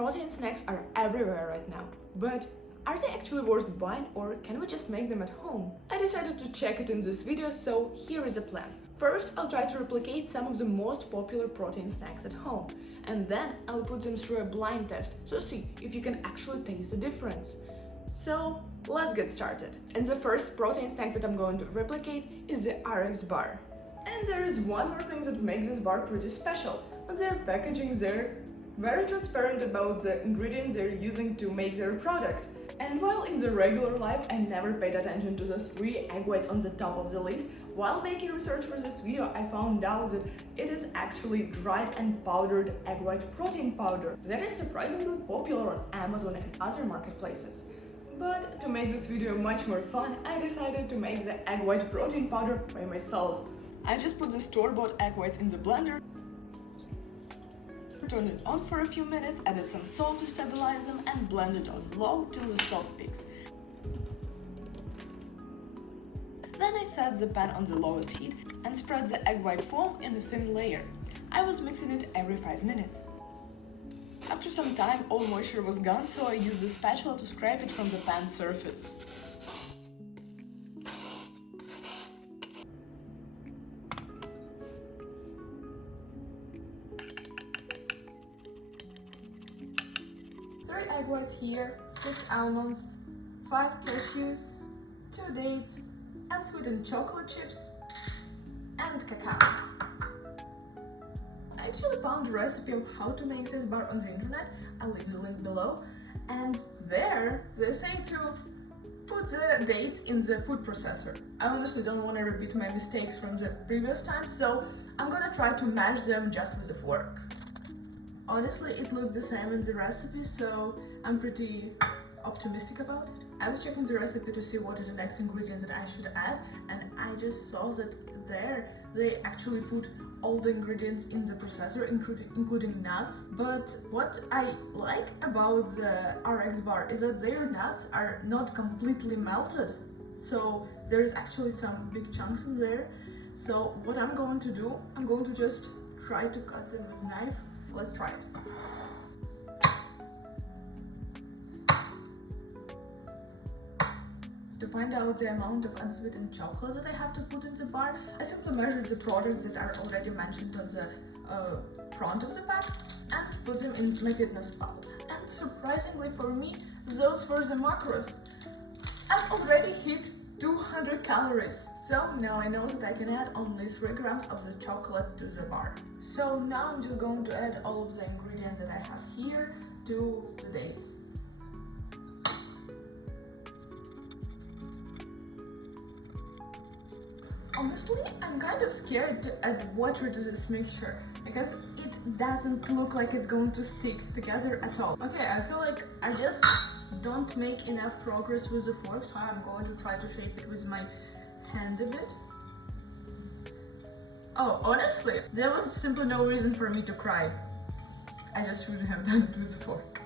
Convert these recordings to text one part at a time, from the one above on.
Protein snacks are everywhere right now, but are they actually worth buying, or can we just make them at home? I decided to check it in this video, so here is a plan. First, I'll try to replicate some of the most popular protein snacks at home, and then I'll put them through a blind test, so see if you can actually taste the difference. So let's get started. And the first protein snack that I'm going to replicate is the RXBAR. And there is one more thing that makes this bar pretty special. On their packaging, they're very transparent about the ingredients they're using to make their product. And while in the regular life I never paid attention to the 3 egg whites on the top of the list, while making research for this video I found out that it is actually dried and powdered egg white protein powder that is surprisingly popular on Amazon and other marketplaces. But to make this video much more fun, I decided to make the egg white protein powder by myself. I just put the store-bought egg whites in the blender, turned it on for a few minutes, added some salt to stabilize them, and blended on low till the salt peaks. Then I set the pan on the lowest heat and spread the egg white foam in a thin layer. I was mixing it every 5 minutes. After some time, all moisture was gone, so I used a spatula to scrape it from the pan surface. Three egg whites here, 6 almonds, 5 cashews, 2 dates, and sweetened chocolate chips, and cacao. I actually found a recipe of how to make this bar on the internet. I'll leave the link below. And there they say to put the dates in the food processor. I honestly don't want to repeat my mistakes from the previous time, so I'm gonna try to mash them just with a fork. Honestly, it looked the same in the recipe, so I'm pretty optimistic about it. I was checking the recipe to see what is the next ingredient that I should add, and I just saw that there they actually put all the ingredients in the processor, including nuts. But what I like about the RXBAR is that their nuts are not completely melted, so there's actually some big chunks in there. So what I'm going to do, I'm going to just try to cut them with a knife. Let's try it. To find out the amount of unsweetened chocolate that I have to put in the bar, I simply measured the products that are already mentioned on the front of the pack and put them in MyFitnessPal. And surprisingly for me, those were the macros. I've already hit 200 calories. So now I know that I can add only 3 grams of the chocolate to the bar. So now I'm just going to add all of the ingredients that I have here to the dates. Honestly, I'm kind of scared to add water to this mixture because it doesn't look like it's going to stick together at all. Okay, I feel like I just don't make enough progress with the fork, so I'm going to try to shape it with my hand a bit. Oh, honestly, there was simply no reason for me to cry. I just shouldn't have done it with the fork.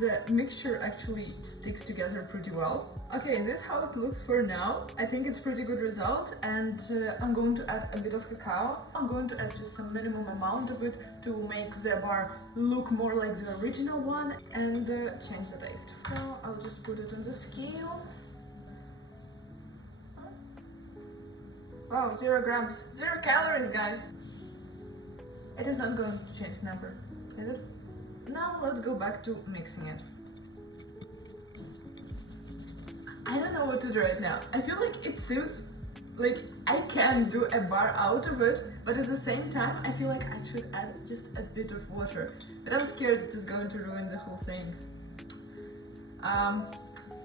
The mixture actually sticks together pretty well. Okay, this is how it looks for now. I think it's pretty good result, and I'm going to add a bit of cacao. I'm going to add just some minimum amount of it to make the bar look more like the original one and change the taste. So I'll just put it on the scale. Wow, 0 grams, 0 calories, guys. It is not going to change the number, is it? Now let's go back to mixing it. I don't know what to do right now. I feel like it seems like I can do a bar out of it, but at the same time I feel like I should add just a bit of water. But I'm scared it is going to ruin the whole thing.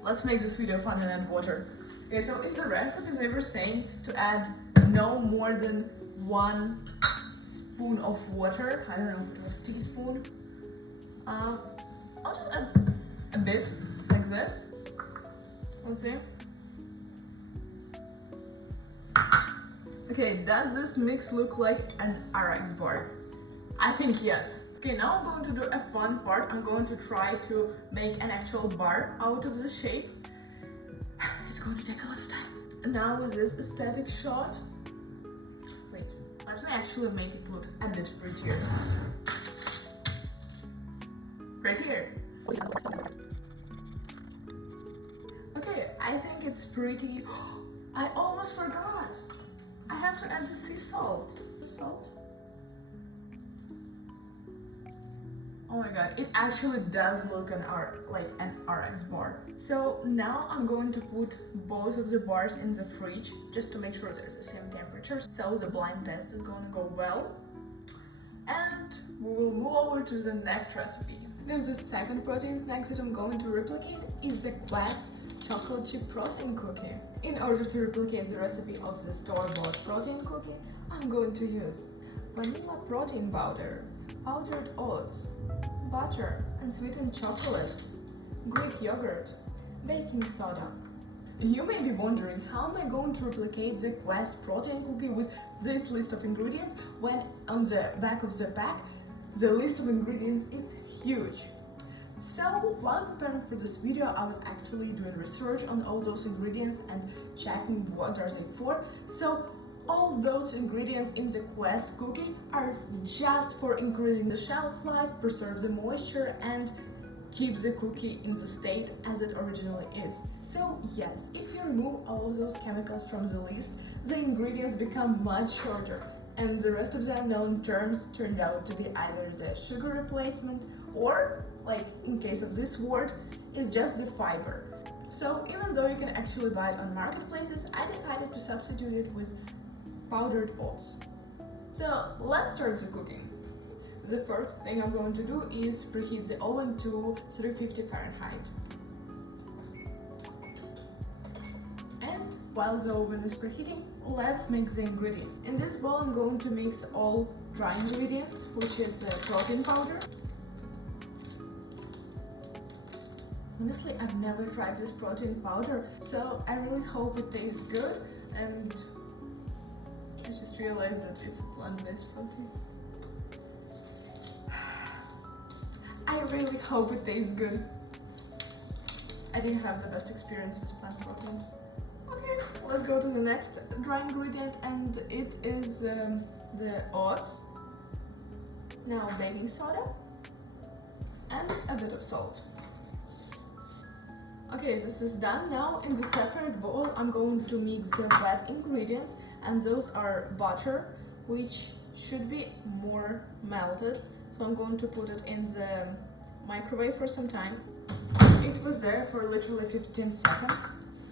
Let's make this video fun and add water. Okay, so in the recipes they were saying to add no more than 1 spoon of water. I don't know if it was teaspoon. I'll just add a bit like this. Let's see. Okay, does this mix look like an RXBAR? I think yes. Okay, now I'm going to do a fun part. I'm going to try to make an actual bar out of this shape. It's going to take a lot of time. Now is this a static shot? Wait, let me actually make it look a bit prettier. right here. Okay, I think it's pretty... I almost forgot! I have to add the sea salt. Salt? Oh my god, it actually does look like an RXBAR. So now I'm going to put both of the bars in the fridge just to make sure there's the same temperature. So the blind test is going to go well. And we will move over to the next recipe. Now the second protein snack that I'm going to replicate is the Quest chocolate chip protein cookie. In order to replicate the recipe of the store-bought protein cookie, I'm going to use vanilla protein powder, powdered oats, butter and sweetened chocolate, Greek yogurt, baking soda. You may be wondering, how am I going to replicate the Quest protein cookie with this list of ingredients when on the back of the pack the list of ingredients is huge. So while preparing for this video, I was actually doing research on all those ingredients and checking what are they for. So all those ingredients in the Quest cookie are just for increasing the shelf life, preserve the moisture and keep the cookie in the state as it originally is. So yes, if you remove all of those chemicals from the list, the ingredients become much shorter and the rest of the unknown terms turned out to be either the sugar replacement or, like in case of this word, is just the fiber. So even though you can actually buy it on marketplaces, I decided to substitute it with powdered oats. So let's start the cooking. The first thing I'm going to do is preheat the oven to 350 Fahrenheit. And while the oven is preheating, let's mix the ingredient. In this bowl I'm going to mix all dry ingredients, which is protein powder. Honestly, I've never tried this protein powder, so I really hope it tastes good, and I just realized that it's a plant-based protein. I really hope it tastes good. I didn't have the best experience with plant protein. Okay, let's go to the next dry ingredient, and it is the oats. Now baking soda and a bit of salt. Okay, this is done. Now in the separate bowl I'm going to mix the wet ingredients, and those are butter, which should be more melted. So I'm going to put it in the microwave for some time. It was there for literally 15 seconds.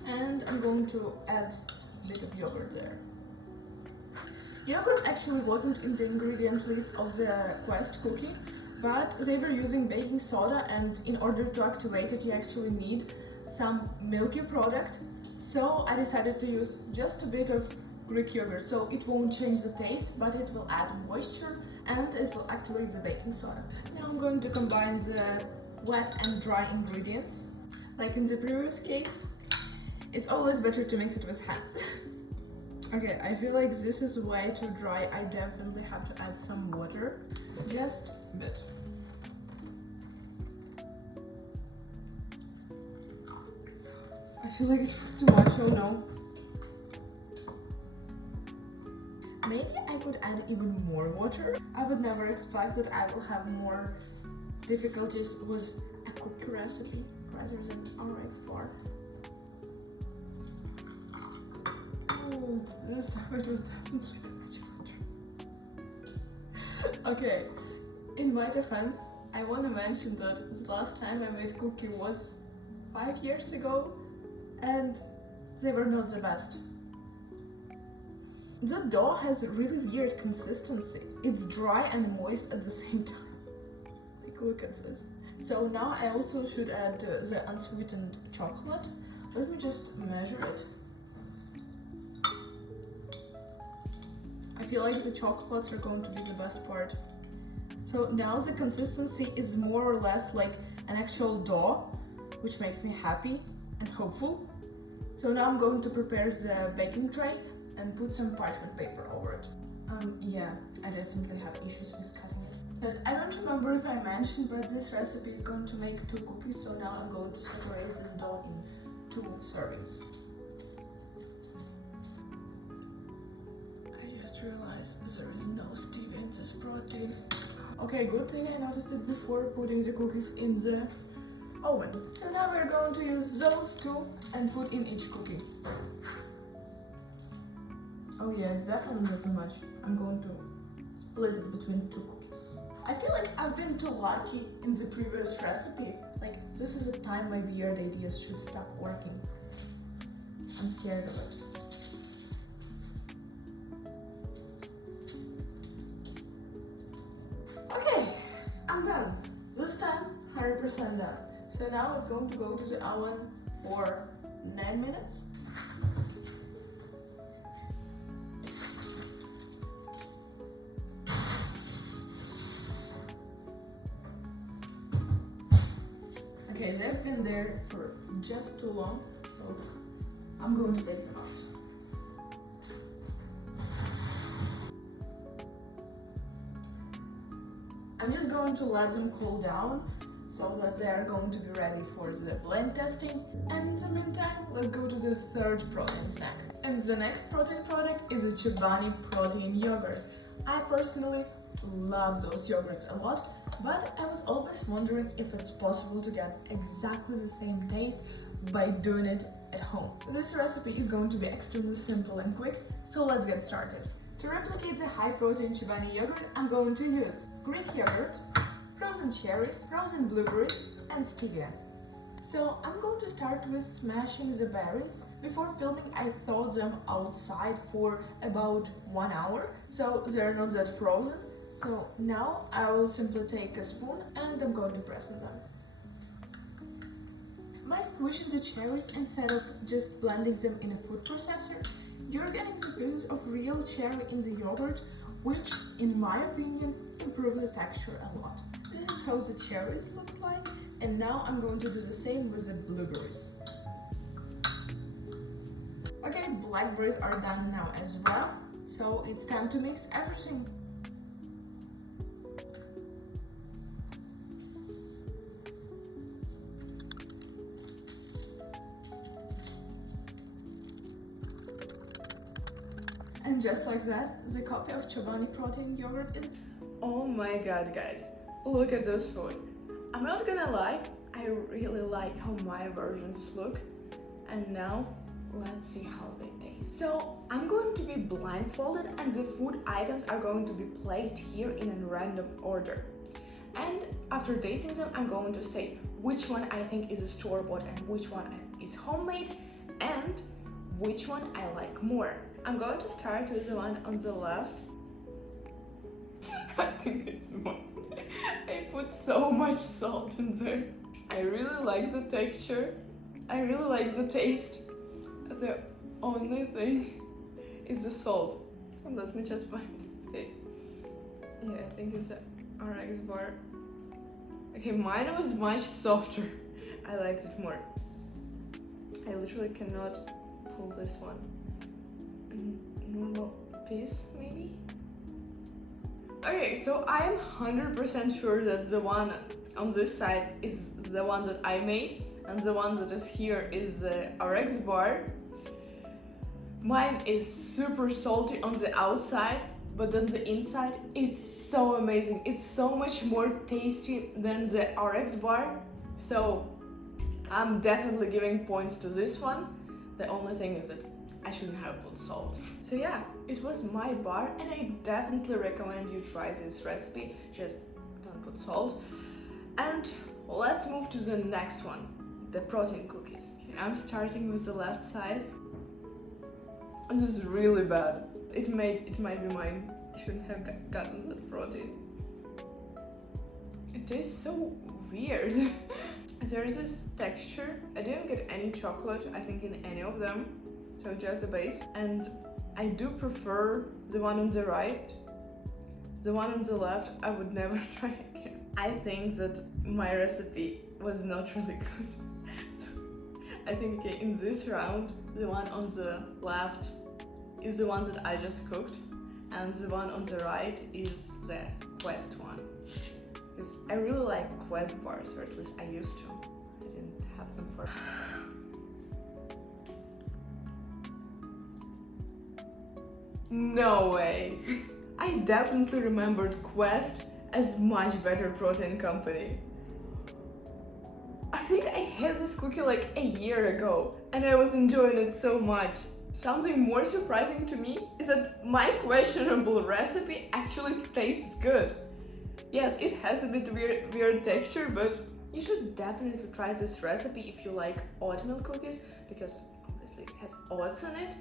And I'm going to add a bit of yogurt there. Yogurt actually wasn't in the ingredient list of the Quest cookie, but they were using baking soda, and in order to activate it you actually need some milky product. So I decided to use just a bit of Greek yogurt, so it won't change the taste, but it will add moisture and it will activate the baking soda. Now I'm going to combine the wet and dry ingredients. Like in the previous case, it's always better to mix it with hands. Okay, I feel like this is way too dry. I definitely have to add some water, just a bit. I feel like it was too much, oh no. Maybe I could add even more water. I would never expect that I will have more difficulties with a cookie recipe rather than RXBAR. Oh, this time it was definitely too much water. Okay, in my defense, I want to mention that the last time I made cookie was 5 years ago, and they were not the best. The dough has a really weird consistency. It's dry and moist at the same time. Like, look at this. So now I also should add the unsweetened chocolate. Let me just measure it. I feel like the chocolates are going to be the best part. So now the consistency is more or less like an actual dough, which makes me happy and hopeful. So now I'm going to prepare the baking tray and put some parchment paper over it. Yeah, I definitely have issues with cutting it. And I don't remember if I mentioned, but this recipe is going to make 2 cookies, so now I'm going to separate this dough in 2 servings. I just realized there is no stevia in this protein. Okay, good thing I noticed it before putting the cookies in the oven. So now we're going to use those two and put in each cookie. Oh yeah, it's definitely not too much. I'm going to split it between two cookies. I feel like I've been too lucky in the previous recipe. Like, this is a time my weird ideas should stop working. I'm scared of it. Okay, I'm done. This time, 100% done. So now it's going to go to the oven for 9 minutes. Okay, they've been there for just too long, so I'm going to take them out. I'm just going to let them cool down so that they are going to be ready for the blend testing. And in the meantime, let's go to the third protein snack. And the next protein product is a Chobani Protein Yogurt. I personally love those yogurts a lot, but I was always wondering if it's possible to get exactly the same taste by doing it at home. This recipe is going to be extremely simple and quick, so let's get started. To replicate the high-protein Chobani yogurt, I'm going to use Greek yogurt, frozen cherries, frozen blueberries, and stevia. So I'm going to start with smashing the berries. Before filming, I thawed them outside for about 1 hour, so they're not that frozen. So now I will simply take a spoon and I'm going to press on them. By squishing the cherries instead of just blending them in a food processor, you're getting the pieces of real cherry in the yogurt, which, in my opinion, improves the texture a lot. This is how the cherries looks like, and now I'm going to do the same with the blueberries. Okay, blackberries are done now as well, so it's time to mix everything. And just like that, the copy of Chobani Protein Yogurt is... Oh my god, guys, look at this food. I'm not gonna lie, I really like how my versions look. And now, let's see how they taste. So, I'm going to be blindfolded and the food items are going to be placed here in a random order. And after tasting them, I'm going to say which one I think is a store-bought and which one is homemade and which one I like more. I'm going to start with the one on the left. I think it's mine. I put so much salt in there. I really like the texture. I really like the taste. The only thing is the salt. And let me just find it. Okay. Yeah, I think it's a RXBAR. Okay, mine was much softer. I liked it more. I literally cannot pull this one. Normal piece, maybe? Okay, so I am 100% sure that the one on this side is the one that I made, and the one that is here is the RXBAR. Mine is super salty on the outside, but on the inside, it's so amazing. It's so much more tasty than the RXBAR. So I'm definitely giving points to this one. The only thing is that I shouldn't have put salt. So yeah, it was my bar and I definitely recommend you try this recipe. Just don't put salt. And let's move to the next one, the protein cookies. Okay, I'm starting with the left side. This is really bad. It might be mine. I shouldn't have gotten the protein. It tastes so weird. There is this texture. I didn't get any chocolate, I think, in any of them. So just the base. And I do prefer the one on the right. The one on the left, I would never try again. I think that my recipe was not really good. So I think, okay, in this round, the one on the left is the one that I just cooked. And the one on the right is the Quest one. Because I really like Quest bars, or at least I used to. I didn't have some for... No way! I definitely remembered Quest as much better protein company. I think I had this cookie like a year ago and I was enjoying it so much. Something more surprising to me is that my questionable recipe actually tastes good. Yes, it has a bit weird texture, but you should definitely try this recipe if you like oatmeal cookies, because obviously it has oats in it.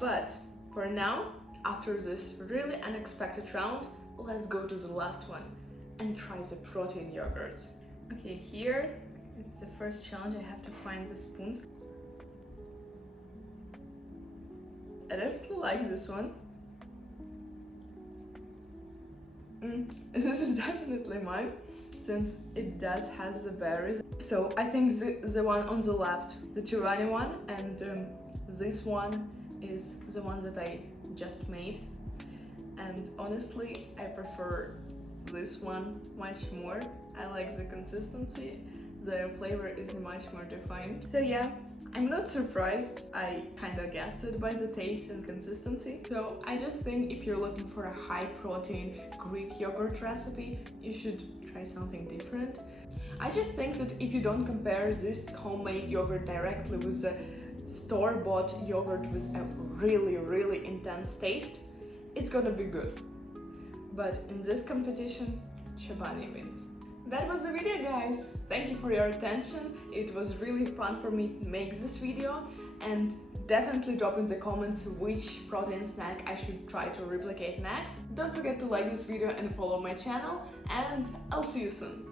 But for now, after this really unexpected round, let's go to the last one and try the protein yogurt. Okay, here it's the first challenge. I have to find the spoons. I definitely like this one. This is definitely mine, since it does has the berries. So I think the one on the left, the Chobani one, and this one is the one that I just made. And honestly, I prefer this one much more. I like the consistency, the flavor is much more defined. So yeah, I'm not surprised, I kinda guessed it by the taste and consistency. So I just think if you're looking for a high protein Greek yogurt recipe, you should try something different. I just think that if you don't compare this homemade yogurt directly with the store-bought yogurt with a really intense taste, it's gonna be good. But in this competition, Chobani wins. That was the video, guys. Thank you for your attention. It was really fun for me to make this video, and definitely drop in the comments which protein snack I should try to replicate next. Don't forget to like this video and follow my channel, and I'll see you soon.